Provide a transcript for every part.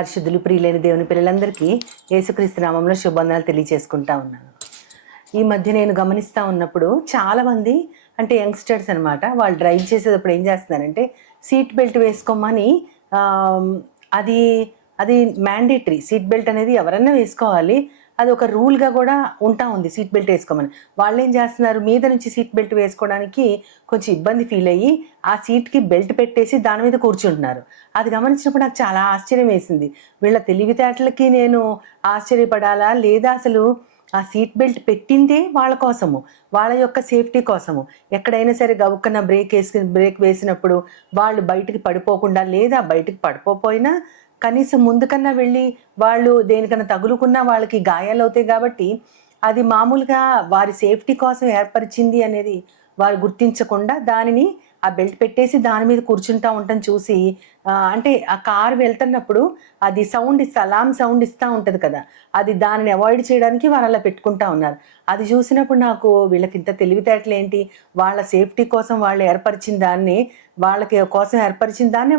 పరిశుద్ధులు ప్రియులైన దేవుని పిల్లలందరికీ యేసుక్రీస్తు నామంలో శుభవందనాలు తెలియజేసుకుంటా ఉన్నాను. ఈ మధ్య నేను గమనిస్తూ ఉన్నప్పుడు చాలామంది అంటే యంగ్స్టర్స్ అనమాట, వాళ్ళు డ్రైవ్ చేసేటప్పుడు ఏం చేస్తున్నారంటే సీట్ బెల్ట్ వేసుకోమని, అది అది మ్యాండేటరీ. సీట్ బెల్ట్ అనేది ఎవరన్నా వేసుకోవాలి, అది ఒక రూల్గా కూడా ఉంటా ఉంది సీట్ బెల్ట్ వేసుకోమని. వాళ్ళు ఏం చేస్తున్నారు, మీద నుంచి సీట్ బెల్ట్ వేసుకోవడానికి కొంచెం ఇబ్బంది ఫీల్ అయ్యి ఆ సీట్కి బెల్ట్ పెట్టేసి దాని మీద కూర్చుంటున్నారు. అది గమనించినప్పుడు నాకు చాలా ఆశ్చర్యం వేసింది. వీళ్ళ తెలివితేటలకి నేను ఆశ్చర్యపడాలా, లేదా అసలు ఆ సీట్ బెల్ట్ పెట్టిందే వాళ్ళ కోసము, వాళ్ళ యొక్క సేఫ్టీ కోసము. ఎక్కడైనా సరే గవుక్కన బ్రేక్ వేసినప్పుడు వాళ్ళు బయటికి పడిపోకుండా, లేదా బయటికి పడిపోయినా కనీసం ముందుకన్నా వెళ్ళి వాళ్ళు దేనికన్నా తగులుకున్నా వాళ్ళకి గాయాలు అవుతాయి. కాబట్టి అది మామూలుగా వారి సేఫ్టీ కోసం ఏర్పరిచింది అనేది వారు గుర్తించకుండా దానిని ఆ బెల్ట్ పెట్టేసి దాని మీద కూర్చుంటా ఉండటం చూసి, అంటే ఆ కారు వెళ్తున్నప్పుడు అది అలారం సౌండ్ ఇస్తూ ఉంటుంది కదా, అది దానిని అవాయిడ్ చేయడానికి వారు అలా పెట్టుకుంటా ఉన్నారు. అది చూసినప్పుడు నాకు వీళ్ళకి ఇంత తెలివితేటలు ఏంటి, వాళ్ళ సేఫ్టీ కోసం వాళ్ళు ఏర్పరిచిన దాన్ని, వాళ్ళకి కోసం ఏర్పరిచిన దాన్ని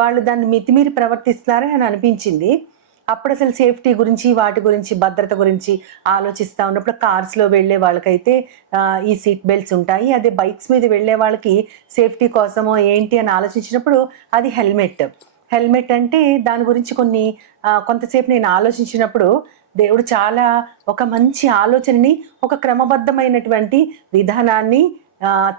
వాళ్ళు దాన్ని మితిమీరి ప్రవర్తిస్తున్నారే అని అనిపించింది. అప్పుడు అసలు సేఫ్టీ గురించి, వాటి గురించి, భద్రత గురించి ఆలోచిస్తూ ఉన్నప్పుడు కార్స్లో వెళ్ళే వాళ్ళకైతే ఈ సీట్ బెల్ట్స్ ఉంటాయి. అదే బైక్స్ మీద వెళ్ళే వాళ్ళకి సేఫ్టీ కోసమో ఏంటి అని ఆలోచించినప్పుడు అది హెల్మెట్ అంటే దాని గురించి కొంతసేపు నేను ఆలోచించినప్పుడు దేవుడు చాలా ఒక మంచి ఆలోచనని, ఒక క్రమబద్ధమైనటువంటి విధానాన్ని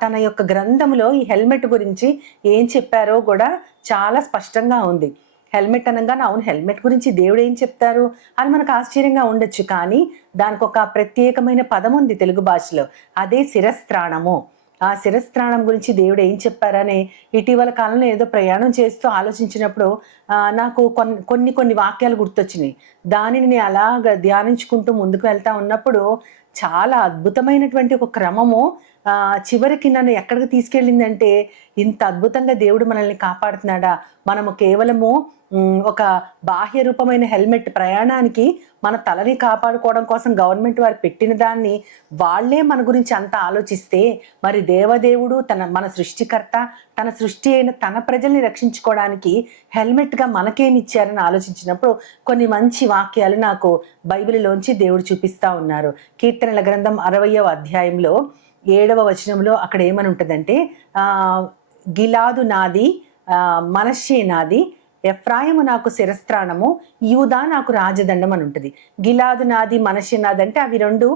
తన యొక్క గ్రంథంలో ఈ హెల్మెట్ గురించి ఏం చెప్పారో కూడా చాలా స్పష్టంగా ఉంది. హెల్మెట్ అనగానే అవును, హెల్మెట్ గురించి దేవుడు ఏం చెప్తారు అని మనకు ఆశ్చర్యంగా ఉండొచ్చు. కానీ దానికి ఒక ప్రత్యేకమైన పదం ఉంది తెలుగు భాషలో, అదే శిరస్త్రాణము. ఆ శిరస్త్రాణం గురించి దేవుడు ఏం చెప్పారని ఇటీవల కాలంలో ఏదో ప్రయాణం చేస్తూ ఆలోచించినప్పుడు నాకు కొన్ని వాక్యాలు గుర్తొచ్చినాయి. దానిని నేను అలాగ ధ్యానించుకుంటూ ముందుకు వెళ్తా ఉన్నప్పుడు చాలా అద్భుతమైనటువంటి ఒక క్రమము చివరికి నన్ను ఎక్కడికి తీసుకెళ్ళిందంటే, ఇంత అద్భుతంగా దేవుడు మనల్ని కాపాడుతున్నాడా, మనము కేవలము ఒక బాహ్య రూపమైన హెల్మెట్, ప్రయాణానికి మన తలని కాపాడుకోవడం కోసం గవర్నమెంట్ వారు పెట్టిన దాన్ని వాళ్ళే మన గురించి అంతా ఆలోచిస్తే, మరి దేవదేవుడు మన సృష్టికర్త, తన సృష్టి అయిన తన ప్రజల్ని రక్షించుకోవడానికి హెల్మెట్గా మనకేమి ఇచ్చారని ఆలోచించినప్పుడు కొన్ని మంచి వాక్యాలు నాకు బైబిల్లోంచి దేవుడు చూపిస్తూ ఉన్నారు. కీర్తనల గ్రంథం 60వ అధ్యాయంలో 7వ వచనంలో అక్కడ ఏమని ఉంటుందంటే, గిలాదు నాది, మనష్షే నాది, ఎఫ్రాయిము నాకు శిరస్త్రాణము, యూదా నాకు రాజదండం అని ఉంటుంది. గిలాదు నాది, మనష్షే నాది అంటే అవి రెండు,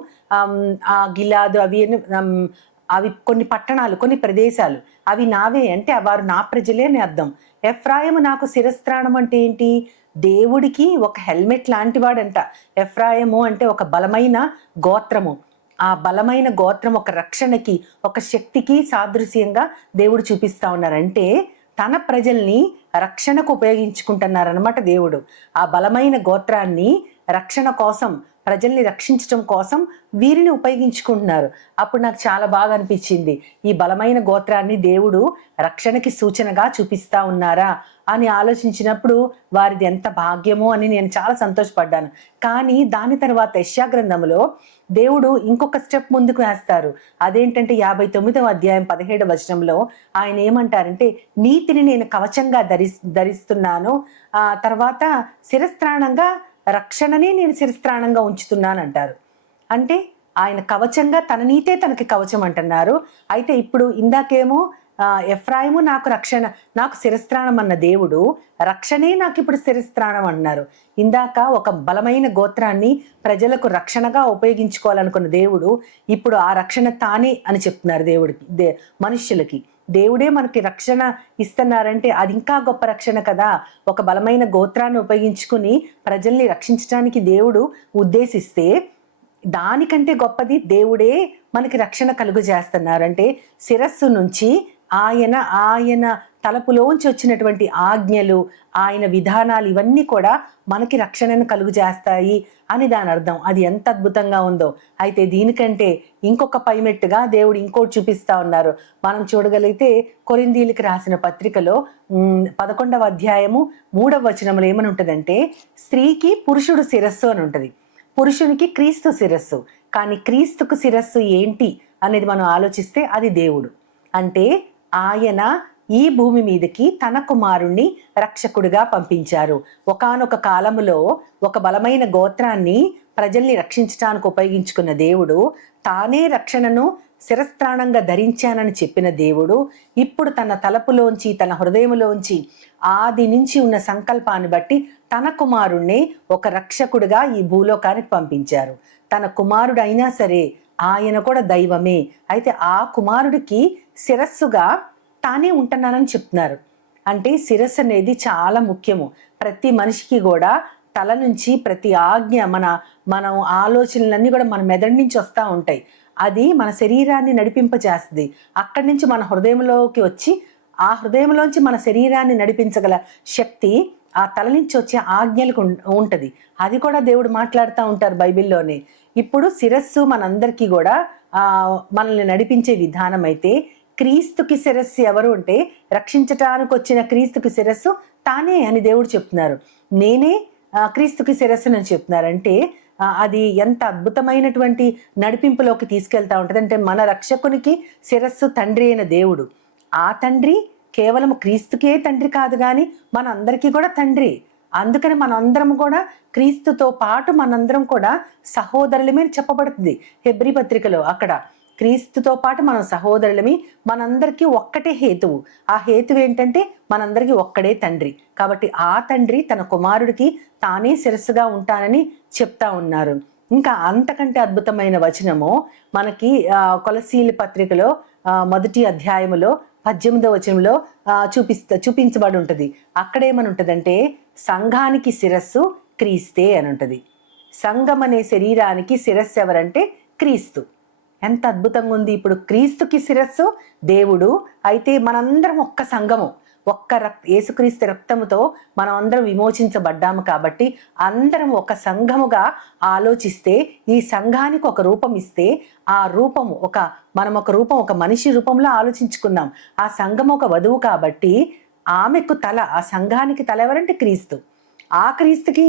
ఆ గిలాదు అవి కొన్ని పట్టణాలు, కొన్ని ప్రదేశాలు, అవి నావే అంటే వారు నా ప్రజలే అని అర్థం. ఎఫ్రాయిము నాకు శిరస్త్రాణం అంటే ఏంటి, దేవుడికి ఒక హెల్మెట్ లాంటి వాడంట. ఎఫ్రాయిము అంటే ఒక బలమైన గోత్రము. ఆ బలమైన గోత్రం ఒక రక్షణకి, ఒక శక్తికి సాదృశ్యంగా దేవుడు చూపిస్తా ఉన్నారంటే తన ప్రజల్ని రక్షణకు ఉపయోగించుకుంటున్నారనమాట దేవుడు. ఆ బలమైన గోత్రాన్ని రక్షణ కోసం, ప్రజల్ని రక్షించడం కోసం వీరిని ఉపయోగించుకుంటున్నారు. అప్పుడు నాకు చాలా బాగా అనిపించింది, ఈ బలమైన గోత్రాన్ని దేవుడు రక్షణకి సూచనగా చూపిస్తా ఉన్నారా అని ఆలోచించినప్పుడు వారిది ఎంత భాగ్యమో అని నేను చాలా సంతోషపడ్డాను. కానీ దాని తర్వాత యెషయా గ్రంథంలో దేవుడు ఇంకొక స్టెప్ ముందుకు వేస్తారు. అదేంటంటే 59వ అధ్యాయం 17వ వచనంలో ఆయన ఏమంటారంటే, నీతిని నేను కవచంగా ధరిస్తున్నాను, తర్వాత శిరస్త్రాణంగా రక్షణనే నేను శిరస్త్రాణంగా ఉంచుతున్నాను అంటారు. అంటే ఆయన కవచంగా, తన నీతే తనకి కవచం అంటున్నారు. అయితే ఇప్పుడు ఇందాకేమో ఎఫ్రాయిము నాకు రక్షణ, నాకు శిరస్త్రాణం అన్న దేవుడు రక్షణే నాకు ఇప్పుడు శిరస్త్రాణం అన్నారు. ఇందాక ఒక బలమైన గోత్రాన్ని ప్రజలకు రక్షణగా ఉపయోగించుకోవాలనుకున్న దేవుడు ఇప్పుడు ఆ రక్షణ తానే అని చెప్తున్నారు దేవుడికి, మనుష్యులకి. దేవుడే మనకి రక్షణ ఇస్తున్నారంటే అది ఇంకా గొప్ప రక్షణ కదా. ఒక బలమైన గోత్రాన్ని ఉపయోగించుకుని ప్రజల్ని రక్షించడానికి దేవుడు ఉద్దేశిస్తే దానికంటే గొప్పది దేవుడే మనకి రక్షణ కలుగు చేస్తున్నారంటే, శిరస్సు నుంచి ఆయన తలపులోంచి వచ్చినటువంటి ఆజ్ఞలు, ఆయన విధానాలు, ఇవన్నీ కూడా మనకి రక్షణను కలుగు చేస్తాయి అని దాని అర్థం. అది ఎంత అద్భుతంగా ఉందో. అయితే దీనికంటే ఇంకొక పైమెట్టుగా దేవుడు ఇంకోటి చూపిస్తా ఉన్నారు. మనం చూడగలిగితే కొరింథీయులకు రాసిన పత్రికలో 11వ అధ్యాయము 3వ వచనంలో ఏమని ఉంటుందంటే, స్త్రీకి పురుషుడు శిరస్సు అని ఉంటుంది, పురుషునికి క్రీస్తు శిరస్సు. కానీ క్రీస్తుకు శిరస్సు ఏంటి అనేది మనం ఆలోచిస్తే అది దేవుడు. అంటే ఆయన ఈ భూమి మీదకి తన కుమారుణ్ణి రక్షకుడిగా పంపించారు. ఒకానొక కాలములో ఒక బలమైన గోత్రాన్ని ప్రజల్ని రక్షించడానికి ఉపయోగించుకున్న దేవుడు, తానే రక్షణను శిరస్త్రాణంగా ధరించానని చెప్పిన దేవుడు ఇప్పుడు తన తలపులోంచి, తన హృదయంలోంచి ఆది నుంచి ఉన్న సంకల్పాన్ని బట్టి తన కుమారుణ్ణి ఒక రక్షకుడిగా ఈ భూలోకానికి పంపించారు. తన కుమారుడు అయినా సరే ఆయన కూడా దైవమే. అయితే ఆ కుమారుడికి శిరస్సుగా తానే ఉంటున్నానని చెప్తున్నారు. అంటే శిరస్సు అనేది చాలా ముఖ్యము. ప్రతి మనిషికి కూడా తల నుంచి ప్రతి ఆజ్ఞ, మనం ఆలోచనలన్నీ కూడా మన మెదడు నుంచి వస్తూ ఉంటాయి. అది మన శరీరాన్ని నడిపింపజేస్తుంది. అక్కడి నుంచి మన హృదయంలోకి వచ్చి ఆ హృదయంలోంచి మన శరీరాన్ని నడిపించగల శక్తి ఆ తల నుంచి వచ్చే ఆజ్ఞలకు ఉంటుంది. అది కూడా దేవుడు మాట్లాడుతూ ఉంటారు బైబిల్లోనే. ఇప్పుడు శిరస్సు మనందరికీ కూడా మనల్ని నడిపించే విధానం అయితే, క్రీస్తుకి శిరస్సు ఎవరు అంటే రక్షించటానికి వచ్చిన క్రీస్తుకి శిరస్సు తానే అని దేవుడు చెప్తున్నారు. నేనే క్రీస్తుకి శిరస్సు అని చెప్తున్నారంటే అది ఎంత అద్భుతమైనటువంటి నడిపింపులోకి తీసుకెళ్తా ఉంటుంది. అంటే మన రక్షకునికి శిరస్సు తండ్రి అయిన దేవుడు. ఆ తండ్రి కేవలం క్రీస్తుకే తండ్రి కాదు కానీ మన అందరికీ కూడా తండ్రి. అందుకని మనందరం కూడా క్రీస్తుతో పాటు మనందరం కూడా సహోదరులమే చెప్పబడుతుంది హెబ్రీ పత్రికలో. అక్కడ క్రీస్తుతో పాటు మనం సహోదరులమి, మనందరికీ ఒక్కటే హేతువు. ఆ హేతువు ఏంటంటే మనందరికీ ఒక్కడే తండ్రి. కాబట్టి ఆ తండ్రి తన కుమారుడికి తానే శిరస్సుగా ఉంటానని చెప్తా ఉన్నారు. ఇంకా అంతకంటే అద్భుతమైన వచనము మనకి కొలసీల పత్రికలో 1వ అధ్యాయములో 18వ వచనంలో చూపించబడి ఉంటుంది. అక్కడేమని ఉంటుందంటే సంఘానికి శిరస్సు క్రీస్తే అని ఉంటుంది. సంఘం అనే శరీరానికి శిరస్సు ఎవరంటే క్రీస్తు. ఎంత అద్భుతంగా ఉంది. ఇప్పుడు క్రీస్తుకి శిరస్సు దేవుడు అయితే మనందరం ఒక్క సంఘము, ఒక్క యేసుక్రీస్తు రక్తముతో మనం అందరం విమోచించబడ్డాము. కాబట్టి అందరం ఒక సంఘముగా ఆలోచిస్తే, ఈ సంఘానికి ఒక రూపం ఇస్తే, ఆ రూపము మనం ఒక రూపం, ఒక మనిషి రూపంలో ఆలోచించుకుందాం. ఆ సంఘం ఒక వధువు కాబట్టి ఆమెకు తల, ఆ సంఘానికి తల ఎవరంటే క్రీస్తు. ఆ క్రీస్తుకి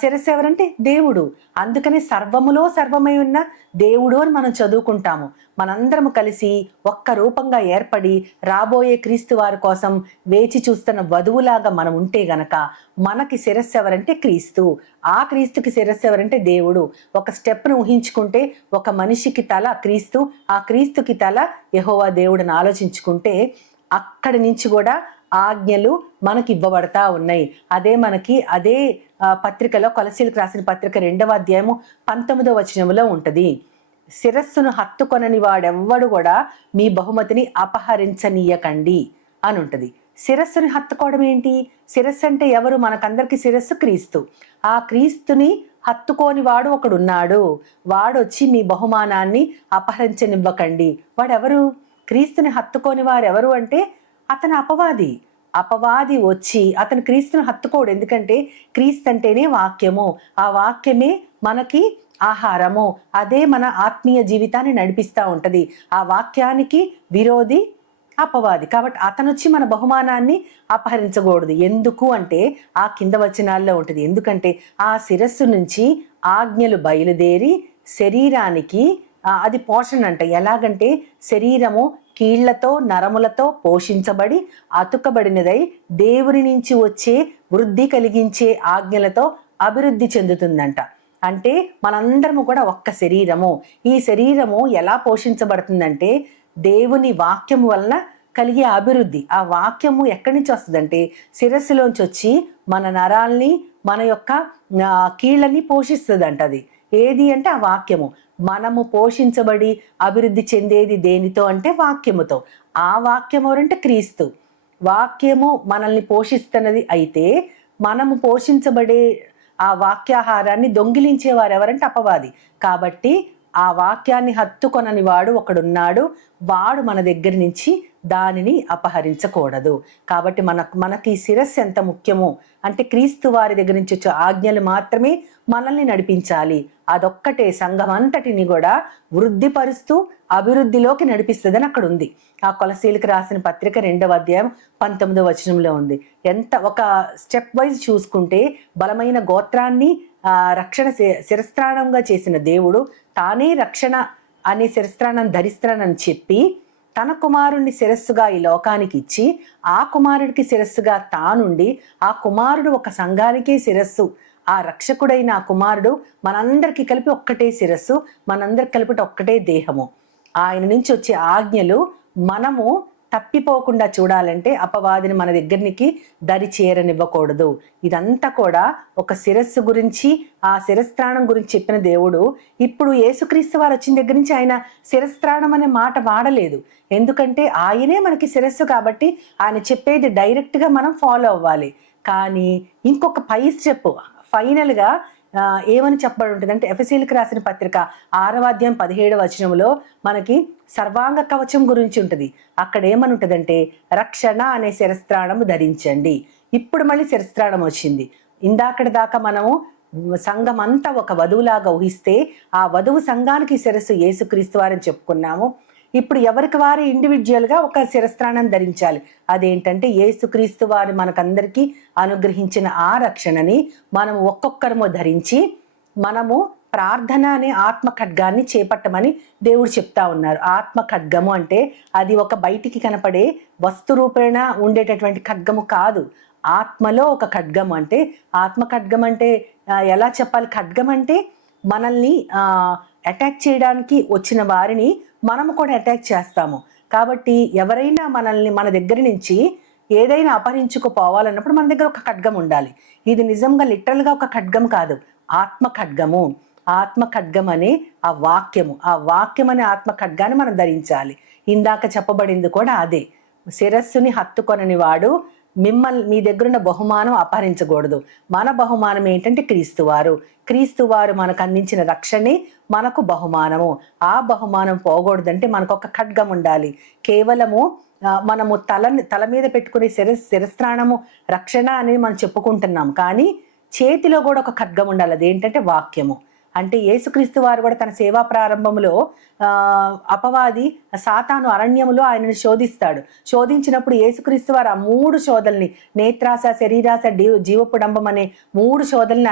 శిరస్సు ఎవరంటే దేవుడు. అందుకనే సర్వములో సర్వమై ఉన్న దేవుడు అని మనం చదువుకుంటాము. మనందరము కలిసి ఒక్క రూపంగా ఏర్పడి రాబోయే క్రీస్తు వారి కోసం వేచి చూస్తున్న వధువులాగా మనం ఉంటే గనక మనకి శిరస్సు ఎవరంటే క్రీస్తు. ఆ క్రీస్తుకి శిరస్సు ఎవరంటే దేవుడు. ఒక స్టెప్ను ఊహించుకుంటే ఒక మనిషికి తల క్రీస్తు, ఆ క్రీస్తుకి తల యెహోవా దేవుడిని ఆలోచించుకుంటే అక్కడి నుంచి కూడా ఆజ్ఞలు మనకి ఇవ్వబడతా ఉన్నాయి. అదే పత్రికలో, కొలసీలకు రాసిన పత్రిక 2వ అధ్యాయము 19వ వచనంలో ఉంటది. శిరస్సును హత్తుకొనని వాడెవ్వడు కూడా మీ బహుమతిని అపహరించనీయకండి అని ఉంటది. శిరస్సుని హత్తుకోవడం ఏంటి? శిరస్సు అంటే ఎవరు? మనకందరికి శిరస్సు క్రీస్తు. ఆ క్రీస్తుని హత్తుకోని వాడు ఒకడున్నాడు. వాడొచ్చి మీ బహుమానాన్ని అపహరించనివ్వకండి. వాడెవరు? క్రీస్తుని హత్తుకోని వారు ఎవరు అంటే అతను అపవాది వచ్చి అతను క్రీస్తుని హత్తుకోడు. ఎందుకంటే క్రీస్తు అంటేనే వాక్యము. ఆ వాక్యమే మనకి ఆహారము. అదే మన ఆత్మీయ జీవితాన్ని నడిపిస్తూ ఉంటది. ఆ వాక్యానికి విరోధి అపవాది. కాబట్టి అతను వచ్చి మన బహుమానాన్ని అపహరించకూడదు. ఎందుకు అంటే ఆ కింద వచనాల్లో ఉంటుంది. ఎందుకంటే ఆ శిరస్సు నుంచి ఆజ్ఞలు బయలుదేరి శరీరానికి అది పోషణ అంట. ఎలాగంటే శరీరము కీళ్లతో నరములతో పోషించబడి అతుకబడినదై దేవుని నుంచి వచ్చే వృద్ధి కలిగించే ఆజ్ఞలతో అభివృద్ధి చెందుతుందంట. అంటే మనందరము కూడా ఒక్క శరీరము. ఈ శరీరము ఎలా పోషించబడుతుందంటే దేవుని వాక్యము వలన కలిగే అభివృద్ధి. ఆ వాక్యము ఎక్కడి నుంచి వస్తుందంటే శిరస్సులోంచి వచ్చి మన నరాల్ని, మన యొక్క కీళ్ళని పోషిస్తుందంట. అది ఏది అంటే ఆ వాక్యము. మనము పోషించబడి అభివృద్ధి చెందేది దేనితో అంటే వాక్యముతో. ఆ వాక్యము ఎవరంటే క్రీస్తు. వాక్యము మనల్ని పోషిస్తున్నది. అయితే మనము పోషించబడే ఆ వాక్యాహారాన్ని దొంగిలించే వారు ఎవరంటే అపవాది. కాబట్టి ఆ వాక్యాన్ని హత్తుకొనని వాడు ఒకడున్నాడు. వాడు మన దగ్గర నుంచి దానిని అపహరించకూడదు. కాబట్టి మనకి శిరస్సు ఎంత ముఖ్యమో అంటే క్రీస్తు వారి దగ్గర నుంచి వచ్చే ఆజ్ఞలు మాత్రమే మనల్ని నడిపించాలి. అదొక్కటే సంఘం అంతటిని కూడా వృద్ధిపరుస్తూ అభివృద్ధిలోకి నడిపిస్తుందని అక్కడ ఉంది. ఆ కొలసీలకు రాసిన పత్రిక 2వ అధ్యాయం 19వ వచనంలో ఉంది. ఒక స్టెప్ వైజ్ చూసుకుంటే బలమైన గోత్రాన్ని రక్షణ శిరస్త్రాణంగా చేసిన దేవుడు తానే రక్షణ అనే శిరస్త్రాణం ధరిస్తానని చెప్పి తన కుమారుణ్ణి శిరస్సుగా ఈ లోకానికి ఇచ్చి ఆ కుమారుడికి శిరస్సుగా తానుండి ఆ కుమారుడు ఒక సంఘానికే శిరస్సు, ఆ రక్షకుడైన ఆ కుమారుడు మనందరికీ కలిపి ఒక్కటే శిరస్సు, మనందరికి కలిపి ఒక్కటే దేహము. ఆయన నుంచి వచ్చే ఆజ్ఞలు మనము తప్పిపోకుండా చూడాలంటే అపవాదిని మన దగ్గరికి దరి చేరనివ్వకూడదు. ఇదంతా కూడా ఒక శిరస్సు గురించి, ఆ శిరస్త్రాణం గురించి చెప్పిన దేవుడు ఇప్పుడు యేసుక్రీస్తు వారు వచ్చిన దగ్గర నుంచి ఆయన శిరస్త్రాణం అనే మాట వాడలేదు. ఎందుకంటే ఆయనే మనకి శిరస్సు కాబట్టి ఆయన చెప్పేది డైరెక్ట్గా మనం ఫాలో అవ్వాలి. కానీ ఇంకొక పై స్టెప్ ఫైనల్గా ఏమని చెప్పబడి ఉంటుంది అంటే ఎఫెసీయులకు రాసిన పత్రిక 6వ అధ్యాయం 17వ వచనంలో మనకి సర్వాంగ కవచం గురించి ఉంటుంది. అక్కడ ఏమని ఉంటుందంటే రక్షణ అనే శిరస్త్రాణము ధరించండి. ఇప్పుడు మళ్ళీ శిరస్త్రాణం వచ్చింది. ఇందాకటి దాకా మనము సంఘం అంతా ఒక వధువులాగా ఊహిస్తే ఆ వధువు సంఘానికి శిరస్సు యేసుక్రీస్తు వారని చెప్పుకున్నాము. ఇప్పుడు ఎవరికి వారు ఇండివిజువల్గా ఒక శిరస్త్రాణం ధరించాలి. అదేంటంటే యేసుక్రీస్తు వారు మనకందరికీ అనుగ్రహించిన ఆ రక్షణని మనం ఒక్కొక్కరము ధరించి మనము ప్రార్థన అనే ఆత్మ ఖడ్గాన్ని చేపట్టమని దేవుడు చెప్తా ఉన్నారు. ఆత్మ ఖడ్గము అంటే అది ఒక బయటికి కనపడే వస్తు రూపేణ ఉండేటటువంటి ఖడ్గము కాదు. ఆత్మలో ఒక ఖడ్గం అంటే, ఆత్మ ఖడ్గం అంటే ఎలా చెప్పాలి? ఖడ్గం అంటే మనల్ని అటాక్ చేయడానికి వచ్చిన వారిని మనము కూడా అటాక్ చేస్తాము. కాబట్టి ఎవరైనా మనల్ని మన దగ్గర నుంచి ఏదైనా అపహరించుకుపోవాలన్నప్పుడు మన దగ్గర ఒక ఖడ్గం ఉండాలి. ఇది నిజంగా లిటరల్గా ఒక ఖడ్గం కాదు, ఆత్మ ఖడ్గము. ఆత్మ ఖడ్గం అనే ఆ వాక్యము, ఆ వాక్యం అనే ఆత్మ ఖడ్గాన్ని మనం ధరించాలి. ఇందాక చెప్పబడింది కూడా అదే. శిరస్సుని హత్తుకొనని వాడు మీ దగ్గరున్న బహుమానం అపహరించకూడదు. మన బహుమానం ఏంటంటే క్రీస్తువారు. క్రీస్తువారు మనకు అందించిన రక్షణే మనకు బహుమానము. ఆ బహుమానం పోకూడదంటే మనకు ఒక ఖడ్గం ఉండాలి. కేవలము మనము తల మీద పెట్టుకునే శిరస్త్రాణము రక్షణ అని మనం చెప్పుకుంటున్నాం, కానీ చేతిలో కూడా ఒక ఖడ్గం ఉండాలి. అదేంటంటే వాక్యము. అంటే యేసుక్రీస్తు వారు కూడా తన సేవా ప్రారంభంలో అపవాది సాతాను అరణ్యములో ఆయనను శోధిస్తాడు. శోధించినప్పుడు యేసుక్రీస్తు వారు ఆ 3 శోధల్ని, నేత్రాస, శరీరాస, జీవపుడంబం అనే 3 శోధల్ని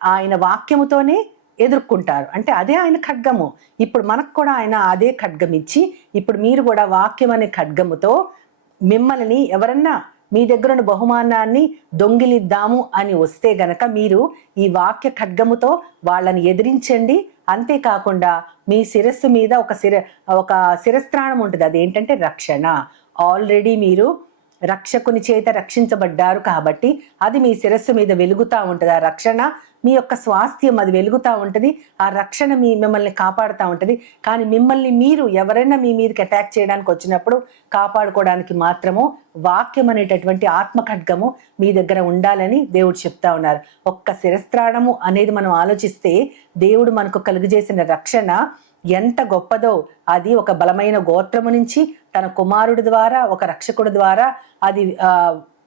ఆయన వాక్యముతోనే ఎదుర్కొంటారు. అంటే అదే ఆయన ఖడ్గము. ఇప్పుడు మనకు కూడా ఆయన అదే ఖడ్గం ఇచ్చి, ఇప్పుడు మీరు కూడా వాక్యం అనే ఖడ్గముతో మిమ్మల్ని ఎవరన్నా మీ దగ్గరున్న బహుమానాన్ని దొంగిలిద్దాము అని వస్తే గనక మీరు ఈ వాక్య ఖడ్గముతో వాళ్ళని ఎదిరించండి. అంతేకాకుండా మీ శిరస్సు మీద ఒక శిరస్త్రాణం ఉంటుంది. అదేంటంటే రక్షణ. ఆల్రెడీ మీరు రక్షకుని చేత రక్షించబడ్డారు కాబట్టి అది మీ శిరస్సు మీద వెలుగుతూ ఉంటుంది. ఆ రక్షణ మీ యొక్క స్వాస్థ్యం, అది వెలుగుతూ ఉంటుంది. ఆ రక్షణ మిమ్మల్ని కాపాడుతూ ఉంటుంది. కానీ మిమ్మల్ని మీరు ఎవరైనా మీ మీదకి అటాక్ చేయడానికి వచ్చినప్పుడు కాపాడుకోవడానికి మాత్రము వాక్యం అనేటటువంటి ఆత్మ ఖడ్గము మీ దగ్గర ఉండాలని దేవుడు చెప్తా ఉన్నారు. ఒక్క శిరస్త్రాణము అనేది మనం ఆలోచిస్తే దేవుడు మనకు కలుగజేసిన రక్షణ ఎంత గొప్పదో. అది ఒక బలమైన గోత్రము నుంచి తన కుమారుడి ద్వారా, ఒక రక్షకుడి ద్వారా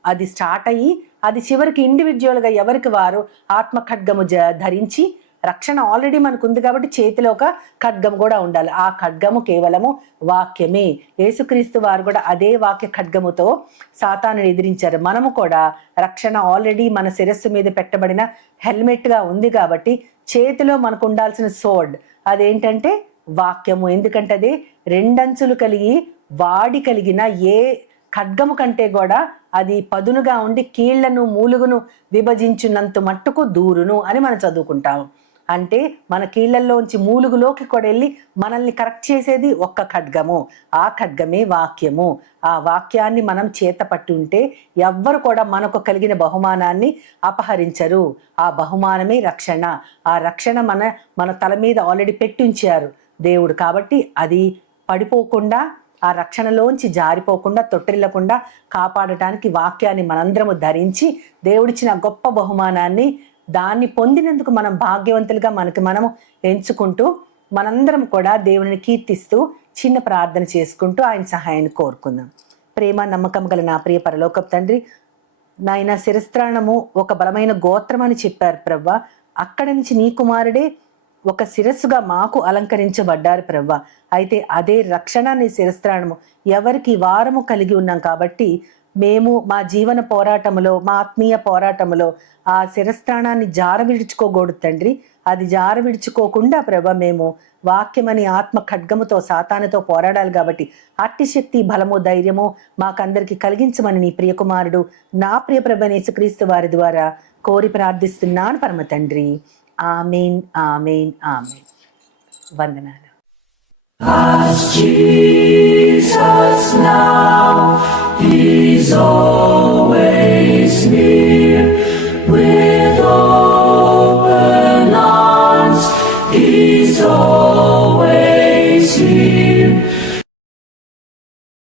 అది స్టార్ట్ అయ్యి అది చివరికి ఇండివిజువల్గా ఎవరికి వారు ఆత్మ ఖడ్గము ధరించి, రక్షణ ఆల్రెడీ మనకు ఉంది కాబట్టి చేతిలో ఒక ఖడ్గం కూడా ఉండాలి. ఆ ఖడ్గము కేవలము వాక్యమే. యేసుక్రీస్తు వారు కూడా అదే వాక్య ఖడ్గముతో సాతానుని ఎదిరించారు. మనము కూడా రక్షణ ఆల్రెడీ మన శిరస్సు మీద పెట్టబడిన హెల్మెట్గా ఉంది కాబట్టి చేతిలో మనకు ఉండాల్సిన సోర్డ్ అదేంటంటే వాక్యము. ఎందుకంటే అది 2 అంచులు కలిగి వాడి కలిగిన ఏ ఖడ్గము కంటే కూడా అది పదునుగా ఉండి కీళ్లను మూలుగును విభజించినంత మట్టుకు దూరును అని మనం చదువుకుంటాము. అంటే మన కీళ్లలోంచి మూలుగులోకి కూడా వెళ్ళి మనల్ని కరెక్ట్ చేసేది ఒక్క ఖడ్గము. ఆ ఖడ్గమే వాక్యము. ఆ వాక్యాన్ని మనం చేత పట్టి ఉంటే ఎవ్వరు కూడా మనకు కలిగిన బహుమానాన్ని అపహరించరు. ఆ బహుమానమే రక్షణ. ఆ రక్షణ మన తల మీద ఆల్రెడీ పెట్టి ఉంచారు దేవుడు. కాబట్టి అది పడిపోకుండా, ఆ రక్షణలోంచి జారిపోకుండా, తొట్టిల్లకుండా కాపాడటానికి వాక్యాన్ని మనందరము ధరించి దేవుడిచ్చిన గొప్ప బహుమానాన్ని, దాన్ని పొందినందుకు మనం భాగ్యవంతులుగా మనము ఎంచుకుంటూ మనందరం కూడా దేవుని కీర్తిస్తూ చిన్న ప్రార్థన చేసుకుంటూ ఆయన సహాయాన్ని కోరుకుందాం. ప్రేమ నమ్మకం గల నా ప్రియ పరలోకపు తండ్రి, నాయన శిరస్త్రాణము ఒక బలమైన గోత్రం అని చెప్పారు ప్రవ్వా. అక్కడి నుంచి నీ కుమారుడే ఒక శిరస్సుగా మాకు అలంకరించబడ్డారు ప్రవ్వా. అయితే అదే రక్షణ నీ శిరస్త్రాణము ఎవరికి వారము కలిగి ఉన్నాం కాబట్టి మేము మా జీవన పోరాటములో, మా ఆత్మీయ పోరాటములో ఆ శిరస్త్రాణాన్ని జార విడుచుకోకూడదు తండ్రి. అది జార విడుచుకోకుండా ప్రభ మేము వాక్యమని ఆత్మ ఖడ్గముతో సాతానుతో పోరాడాలి. కాబట్టి అట్టి శక్తి, బలము, ధైర్యము మాకందరికి కలిగించమని నీ ప్రియకుమారుడు నా ప్రియ ప్రభ యేసుక్రీస్తు వారి ద్వారా కోరి ప్రార్థిస్తున్నాను పరమ తండ్రి. ఆమేన్, ఆమేన్, ఆమేన్. వందనాలు. As Jesus now is all.